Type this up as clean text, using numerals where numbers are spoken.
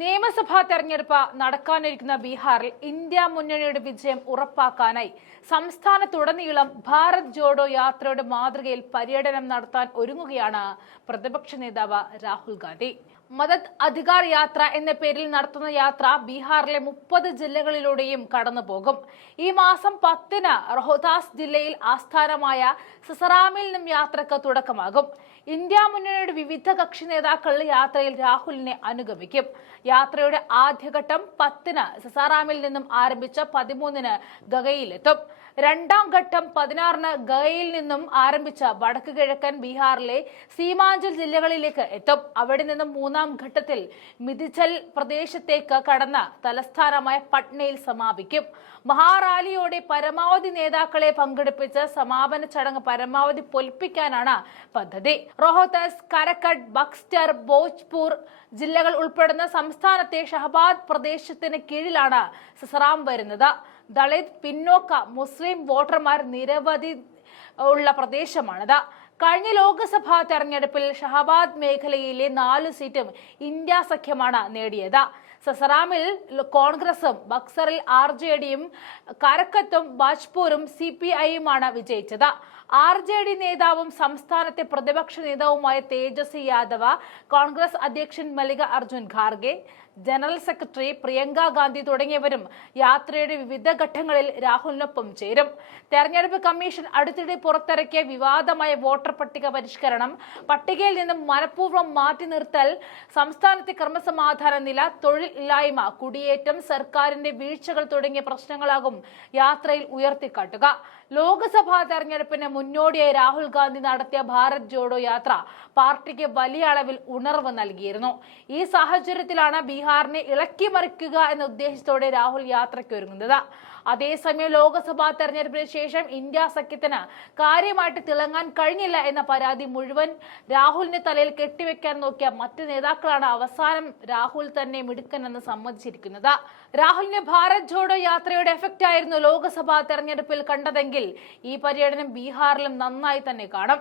നിയമസഭാ തെരഞ്ഞെടുപ്പ് നടക്കാനിരിക്കുന്ന ബീഹാറിൽ ഇന്ത്യ മുന്നണിയുടെ വിജയം ഉറപ്പാക്കാനായി സംസ്ഥാനത്തുടനീളം ഭാരത് ജോഡോ യാത്രയുടെ മാതൃകയിൽ പര്യടനം നടത്താൻ ഒരുങ്ങുകയാണ് പ്രതിപക്ഷ നേതാവ് രാഹുൽ ഗാന്ധി. മദത് അധികാർ യാത്ര എന്ന പേരിൽ നടത്തുന്ന യാത്ര ബീഹാറിലെ 30 ജില്ലകളിലൂടെയും കടന്നുപോകും. ഈ മാസം 10-ന് റോഹ്താസ് ജില്ലയിൽ ആസ്ഥാനമായ സസറാമിൽ നിന്നും യാത്രക്ക് തുടക്കമാകും. ഇന്ത്യ മുന്നണിയുടെ വിവിധ കക്ഷി നേതാക്കൾ യാത്രയിൽ രാഹുലിനെ അനുഗമിക്കും. യാത്രയുടെ ആദ്യഘട്ടം 10-ന് സസാറാമിൽ നിന്നും ആരംഭിച്ച 13-ന് ഗയയിലെത്തും. രണ്ടാം ഘട്ടം 16-ന് ഗയയിൽ നിന്നും ആരംഭിച്ച വടക്ക് കിഴക്കൻ ബീഹാറിലെ സീമാഞ്ചൽ ജില്ലകളിലേക്ക് എത്തും. അവിടെ നിന്നും മൂന്നാം ഘട്ടത്തിൽ മിഥിച്ചൽ പ്രദേശത്തേക്ക് കടന്ന് തലസ്ഥാനമായ പട്നയിൽ സമാപിക്കും. മഹാറാലിയോടെ പരമാവധി നേതാക്കളെ പങ്കെടുപ്പിച്ച് സമാപന ചടങ്ങ് പരമാവധി പൊലിപ്പിക്കാനാണ് പദ്ധതി. റോഹ്താസ്, കരക്കട്ട്, ബക്സ്റ്റർ, ഭോജ്പൂർ ജില്ലകൾ ഉൾപ്പെടുന്ന സംസ്ഥാനത്തെ ഷഹബാദ് പ്രദേശത്തിന് കീഴിലാണ് സസറാം വരുന്നത്. ദളിത്, പിന്നോക്ക, മുസ്ലിം വോട്ടർമാർ നിരവധി ഉള്ള പ്രദേശമാണിത്. കഴിഞ്ഞ ലോക്സഭാ തെരഞ്ഞെടുപ്പിൽ ഷഹബാദ് മേഖലയിലെ 4 സീറ്റും ഇന്ത്യ സഖ്യമാണ് നേടിയത്. സസറാമിൽ കോൺഗ്രസും, ബക്സറിൽ RJDയും, കരക്കത്തും ഭാജ്പൂരും CPIയുമാണ് വിജയിച്ചത്. RJD നേതാവും സംസ്ഥാനത്തെ പ്രതിപക്ഷ നേതാവുമായ തേജസ്വി യാദവ്, കോൺഗ്രസ് അധ്യക്ഷൻ മല്ലികാർജുൻ ഖാർഗെ, ജനറൽ സെക്രട്ടറി പ്രിയങ്ക ഗാന്ധി തുടങ്ങിയവരും യാത്രയുടെ വിവിധ ഘട്ടങ്ങളിൽ രാഹുലിനൊപ്പം ചേരും. തെരഞ്ഞെടുപ്പ് കമ്മീഷൻ അടുത്തിടെ പുറത്തിറക്കിയ വിവാദമായ വോട്ടർ പട്ടിക പരിഷ്കരണം, പട്ടികയിൽ നിന്നും മനഃപൂർവ്വം മാറ്റി നിർത്തൽ, സംസ്ഥാനത്തെ ക്രമസമാധാന നില, തൊഴിൽ ഇല്ലായ്മ, കുടിയേറ്റം, സർക്കാരിന്റെ വീഴ്ചകൾ തുടങ്ങിയ പ്രശ്നങ്ങളാകും യാത്രയിൽ ഉയർത്തിക്കാട്ടുക. ലോക്സഭാ തെരഞ്ഞെടുപ്പിന് മുന്നോടിയായി രാഹുൽ ഗാന്ധി നടത്തിയ ഭാരത് ജോഡോ യാത്ര പാർട്ടിക്ക് വലിയ അളവിൽ ഉണർവ് നൽകിയിരുന്നു. ഈ സാഹചര്യത്തിലാണ് ബീഹാറിനെ ഇളക്കി മറിക്കുക എന്ന ഉദ്ദേശത്തോടെ രാഹുൽ യാത്രയ്ക്ക് ഒരുങ്ങുന്നത്. അതേസമയം ലോക്സഭാ തെരഞ്ഞെടുപ്പിന് ശേഷം ഇന്ത്യ സഖ്യത്തിന് കാര്യമായിട്ട് തിളങ്ങാൻ കഴിഞ്ഞില്ല എന്ന പരാതി മുഴുവൻ രാഹുലിന്റെ തലയിൽ കെട്ടിവെക്കാൻ നോക്കിയ മറ്റ് നേതാക്കളാണ് അവസാനം രാഹുൽ തന്നെ മിടുക്കനെന്ന് സമ്മതിച്ചിരിക്കുന്നത്. രാഹുലിന്റെ ഭാരത് ജോഡോ യാത്രയുടെ എഫക്റ്റ് ആയിരുന്നു ലോക്സഭാ തെരഞ്ഞെടുപ്പിൽ കണ്ടതെങ്കിൽ ഈ പര്യടനം ബീഹാറിലും നന്നായി തന്നെ കാണും.